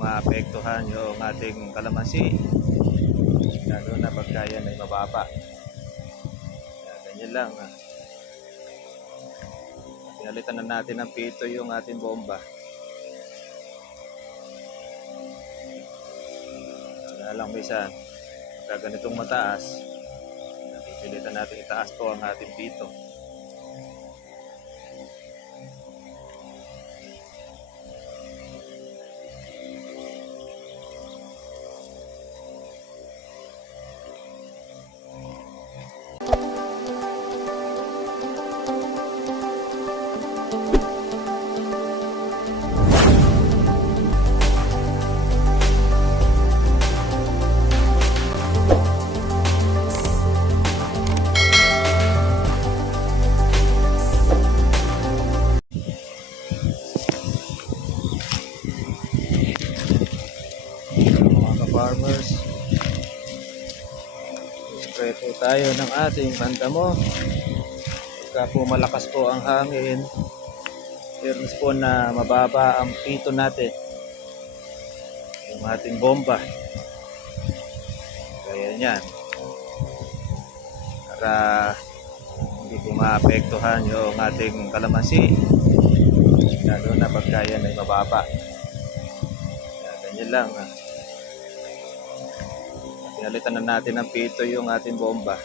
maapektuhan yung ating kalamansi, lalo na pagka yan ay mababa. Ganyan lang. Pinalitan na natin ng pito yung ating bomba. Alang minsan, pagka ganitong mataas, napipilitan natin itaas po ang ating pito. Farmers, spray po tayo ng ating pandamo. Pagka po malakas po ang hangin, fairness po na mababa ang pito natin, yung ating bomba, kaya yan, para hindi po maapektuhan yung ating kalamansi, lalo na pagka yan ay mababa. Ganyan lang. Pinalitan na natin ng pito yung ating bomba.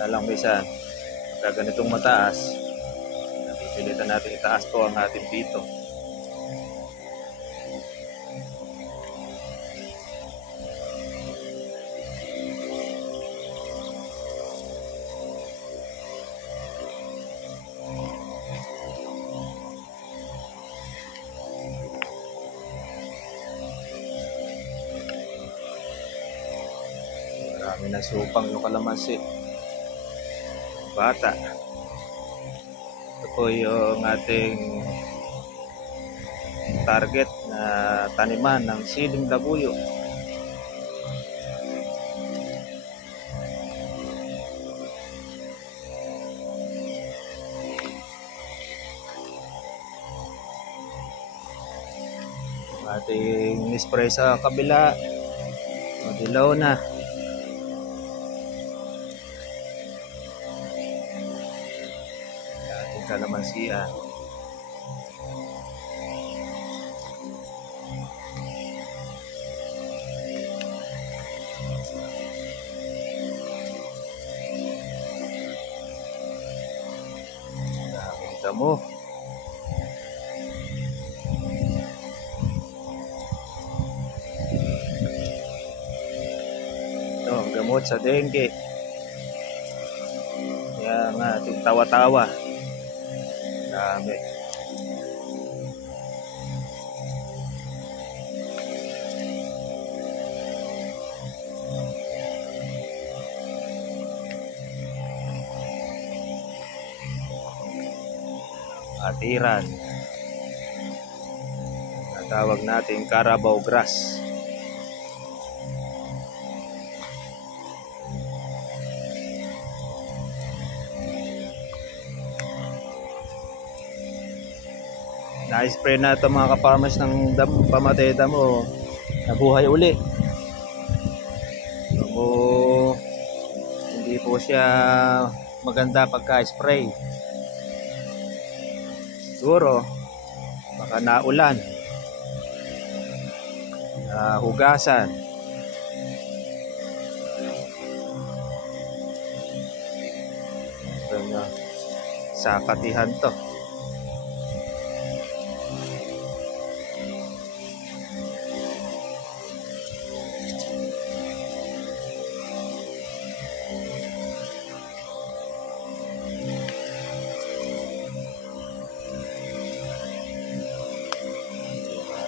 Alang minsan, pagka ganitong mataas, napipilitan natin itaas po ang ating pito. Marami na supang yung kalamansi. Bata. Ito po yung ating target na taniman ng siling labuyo. Ating spray sa kabila, madilaw na. Ating kalamansiya. Daming damo. Ito ang gamot sa dengue. Kaya nga ating tawa-tawa. Dami. Atiran. Natawag natin Carabao grass. Na-spray na ito mga ka-farmers ng pamatay damo, nabuhay uli. So, hindi po siya maganda pagka-spray. Siguro baka naulan, hugasan. Ito na, sa katihan to.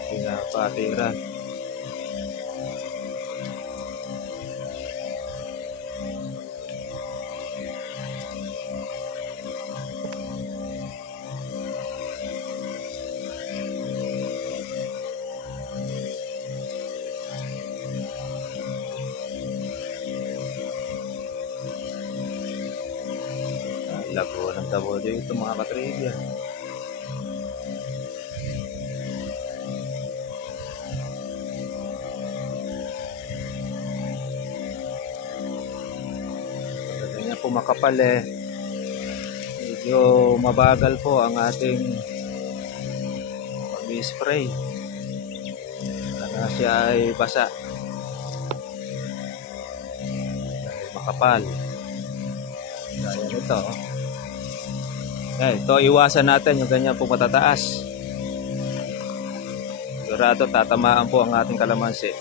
Pinapatira. Lago ng dabo dito mga katribya. po makapal medyo mabagal po ang ating pag-spray. Sana siya ay basa dahil makapal. Gaya nito. Ito iwasan natin yung ganyan po matataas. Sigurado tatamaan po ang ating kalamansi.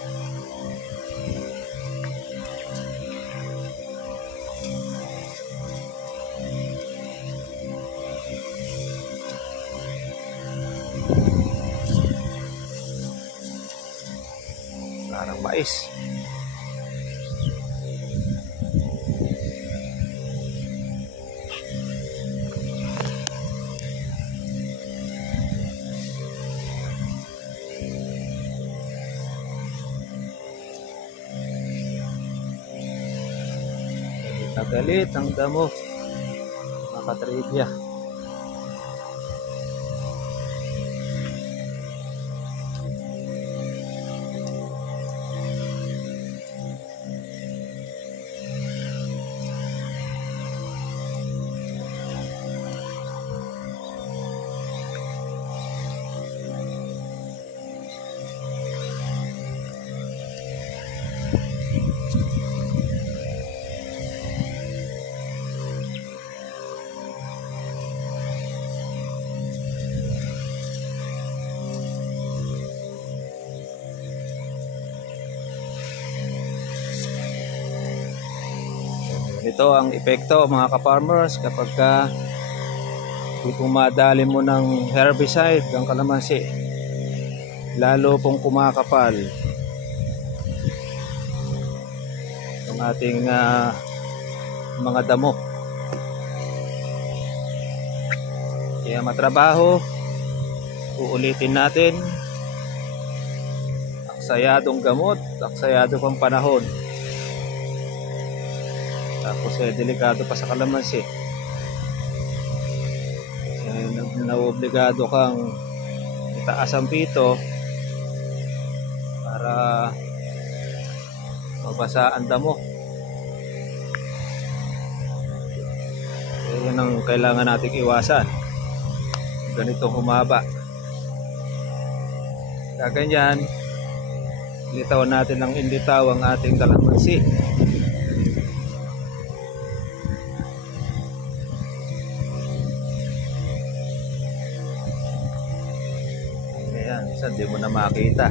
Parang mais. Nagalit ang damo, mga katribya. Ito ang epekto mga ka-farmers kapag pumadali mo ng herbicide ang kalamansi, lalo pong kumakapal ang ating mga damo. Kaya matrabaho, uulitin natin, aksayadong gamot, aksayado pang panahon. Tapos delikado pa sa kalamansi. Naobligado kang itaas ang pito para mabasa ang damo. Yan ang kailangan nating iwasan. Ganitong humaba. Kaganyan, litawan natin ng inditaw ang ating kalamansi. Minsan di mo na makita.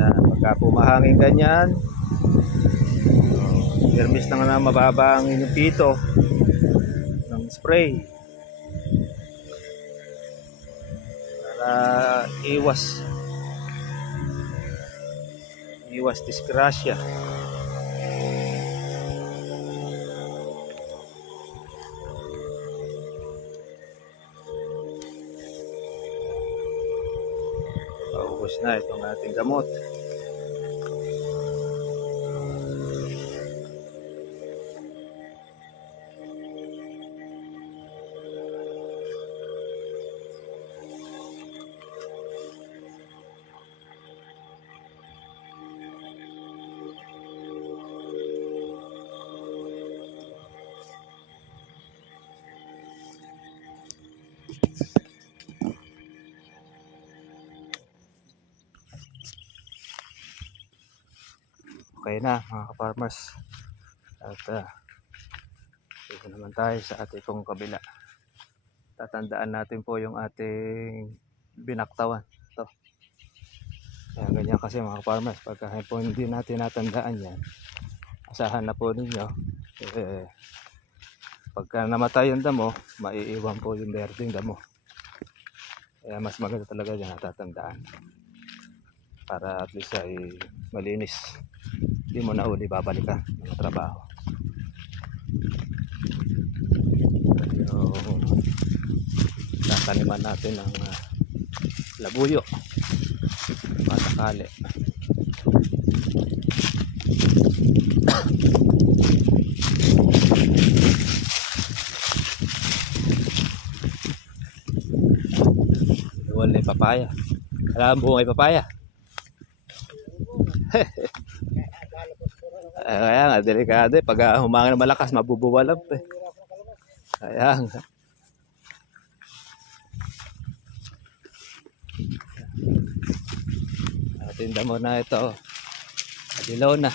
Pagka pumahangin ganyan, permis na nga mababa ang inyong pito ng spray para iwas disgrasya. Paubos na itong ating gamot. Okay na mga ka-farmers. At dito naman tayo sa ating pong kabila. Tatandaan natin po yung ating binaktawan. Ito. Kaya ganyan kasi mga ka-farmers. Pagka po hindi natin natandaan yan, asahan na po ninyo. Pagka namatay yung damo, maiiwan po yung berdeng damo. Kaya mas maganda talaga yan natatandaan. Para at least ay malinis. Hindi mo na uli babalik ka ng trabaho. So, tataniman natin ng labuyo masakali. Wala yung papaya. Alam mo ay papaya. Kaya nga, delikado eh. Pag humangin ng malakas, mabubuwalap eh. Kaya nga. Tinda mo na ito. Adilaw na.